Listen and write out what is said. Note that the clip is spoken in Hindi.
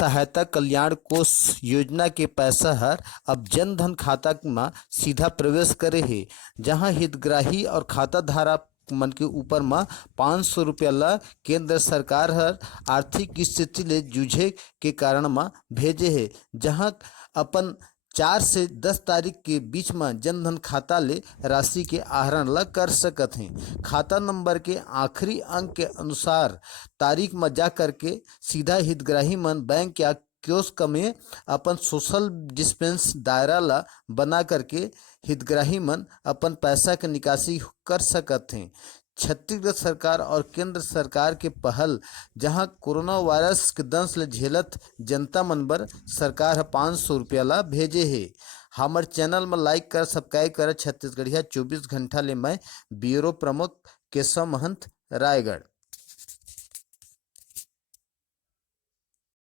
सहायता कल्याण कोष योजना के पैसा हर अब जन धन खाता में सीधा प्रवेश करे हे, जहां हितग्राही और खाता धारक मन के ऊपर में 500 रुपया ला केंद्र सरकार हर आर्थिक स्थिति ले जूझे के कारण में भेजे हे, जहां अपन 4 से 10 तारीख के बीच में जनधन खाता ले राशि के आहरण ला कर सकत हैं। खाता नंबर के आखिरी अंक के अनुसार तारीख में जा करके सीधा हितग्राही मन बैंक या कियोस्क में अपन सोशल डिस्टेंस दायरा ला बना करके हितग्राही मन अपन पैसा के निकासी कर सकत हैं। छत्तीसगढ़ सरकार और केंद्र सरकार के पहल, जहां कोरोना वायरस के दंश ले झेलत जनता मन बर सरकार ह 500 रुपया ला भेजे हे। हमर चैनल में लाइक कर, सब्सक्राइब कर। छत्तीसगढ़िया 24 घंटा ले मैं ब्यूरो प्रमुख केशव महंत, रायगढ़।